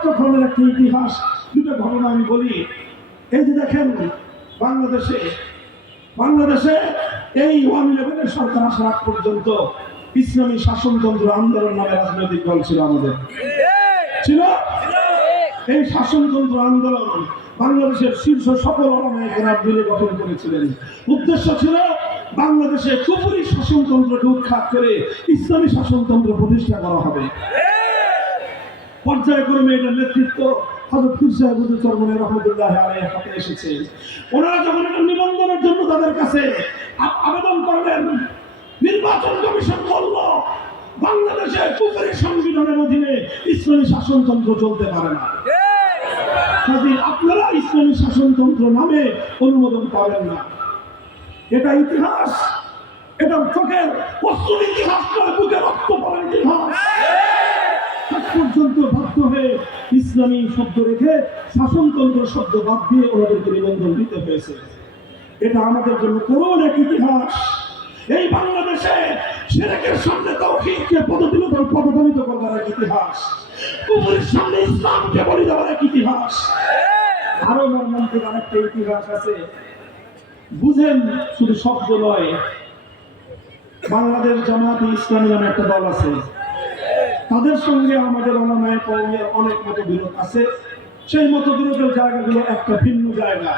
রক্তক্ষরণের একটা ইতিহাস, দুটো ঘটনা আমি বলি। এই যে দেখেন, বাংলাদেশে এই 111 সরকার আসার আগ পর্যন্ত ইসলামী শাসনতন্ত্র আন্দোলন নামে রাজনৈতিক দল ছিল আমাদের, ছিল। এই শাসনতন্ত্র আন্দোলন বাংলাদেশের শীর্ষ সকল ওলামায়ে কেরাম মিলে গঠন করেছিলেন। উদ্দেশ্য ছিল বাংলাদেশে কুফরি শাসনতন্ত্রকে উৎখাত করে ইসলামী শাসনতন্ত্র প্রতিষ্ঠা করা হবে। পর্যায়ক্রমে এটার নেতৃত্ব হযরত পীর সাহেব হুজুর চরমনাই রহমাতুল্লাহি আলাইহির হাতে এসেছে। ওনারা যখন এটা নিবন্ধনের জন্য তাদের কাছে আবেদন করলেন, নির্বাচন কমিশন বলল বাংলাদেশের কুফরি সংবিধানের অধীনে ইসলামী শাসনতন্ত্র চলতে পারে না, কাজেই আপনারা ইসলামী শাসনতন্ত্র নামে অনুমোদন পাবেন না। এটা ইতিহাস, এটা চোখের অশ্রুর ইতিহাস নয়, বুকে রক্ত পড়ার ইতিহাস। পর্যন্ত বাধ্য হয়ে ইসলামী শব্দ রেখে শাসনতন্ত্র শব্দ বাদ দিয়ে ওনাদেরকে নিবন্ধন দিতে হয়েছে। এটা আমাদের জন্য করুণ এক ইতিহাস। এই বাংলাদেশে শিরকের সামনে তাওহীদকে পদদলিত করবার এক ইতিহাস, কুফরের সামনে ইসলামকে বলি দেওয়ার এক ইতিহাস। আরো মর্মান্তিক আরেকটা ইতিহাস আছে, বুঝেন, শুধু শব্দ নয়। বাংলাদেশ জামায়াতে ইসলামী নামে একটা দল আছে, তাদের সঙ্গে আমাদের ওলামায়ে কেরামের অনেক মতবিরোধ আছে। সেই মতবিরোধের জায়গাগুলো একটা ভিন্ন জায়গা,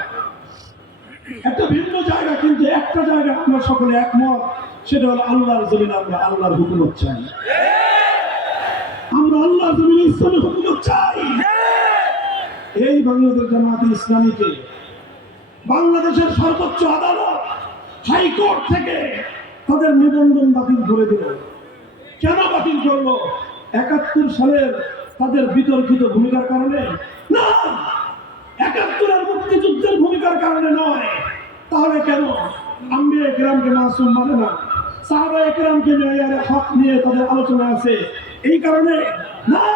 কিন্তু একটা জায়গা আমরা সকলে একমত, সেটা হলো আল্লাহর জমিনে আমরা আল্লাহর হুকুমত চাই। আমরা আল্লাহর জমিনে ইসলামের হুকুমত চাই। এই বাংলাদেশ জামায়াতে ইসলামীকে বাংলাদেশের সর্বোচ্চ আদালত হাইকোর্ট থেকে তাদের নিবন্ধন বাতিল করে দিল। কেন বাতিল করলো? ৭১ সালের তাদের বিতর্কিত ভূমিকার কারণে না, ৭১-এর মুক্তিযুদ্ধের ভূমিকার কারণে নয়। তাহলে কেন? আম্বিয়া কেরামকে মাসুম মানে না, সাহাবায়ে কেরামকে মেয়ারে হক নিয়ে তাদের আলোচনা আছে, এই কারণে না,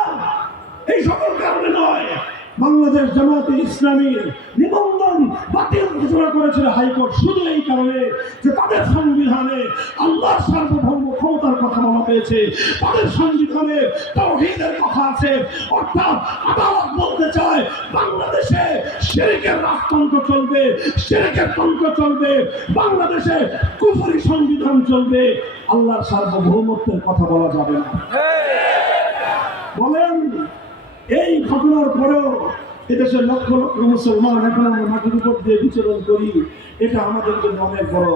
এই সকল কারণে নয়। বাংলাদেশ জামায়াতে ইসলামীর নিবন্ধন বাতিল ঘোষণা করেছিল হাইকোর্ট শুধু এই কারণে যে তাদের সংবিধানে আল্লাহর সার্বভৌম ক্ষমতার কথা বলা হয়েছে, তাদের সংবিধানে তাওহীদের কথা আছে। অর্থাৎ আদালত বলতে চায় বাংলাদেশে শিরকের রাজতন্ত্র চলবে, শিরকের তন্ত্র চলবে, বাংলাদেশে কুফরি সংবিধান চলবে, আল্লাহর সার্বভৌমত্বের কথা বলা যাবে না। বলেন, এই ঘটনার পরেও এদেশের লক্ষ লক্ষ মুসলমান এখন আমরা মাটির উপর দিয়ে বিচরণ করি। এটা আমাদের জন্য অনেক বড়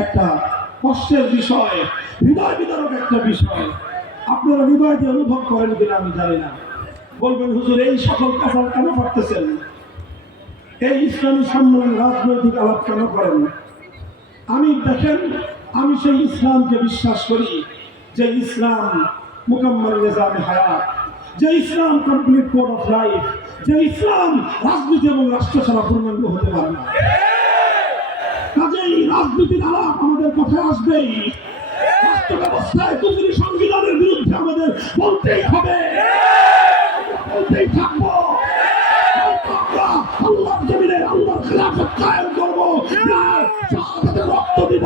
একটা কষ্টের বিষয়, হৃদয় বিদারক একটা বিষয়। আপনারা হৃদয় দিয়ে অনুভব করেন কিনা আমি জানি না। বলবেন, হুজুর এই সকল কাজ কেন করতেছেন? এই ইসলামী সম্মেলন রাজনৈতিক আলাপ কেন করেন? আমি দেখেন, আমি সেই ইসলামকে বিশ্বাস করি যে ইসলাম মুকাম্মাল নিজামে হায়াত, যে ইসলাম কমপ্লিট কোড অফ লাইফ, যে ইসলাম রাজনীতি এবং রাষ্ট্র ছাড়া পূর্ণাঙ্গ হতে পারে না। কাজেই রাজনীতির আলাপ আমাদের কথায় আসবেই। রাষ্ট্র ব্যবস্থায় কুফরি সংবিধানের বিরুদ্ধে আমাদের বলতেই হবে, বলতেই থাকবো। আমরা আল্লাহর জমিনে আল্লাহর খেলাফত কায়েম করবো, শাহাদাতের রক্ত দিব।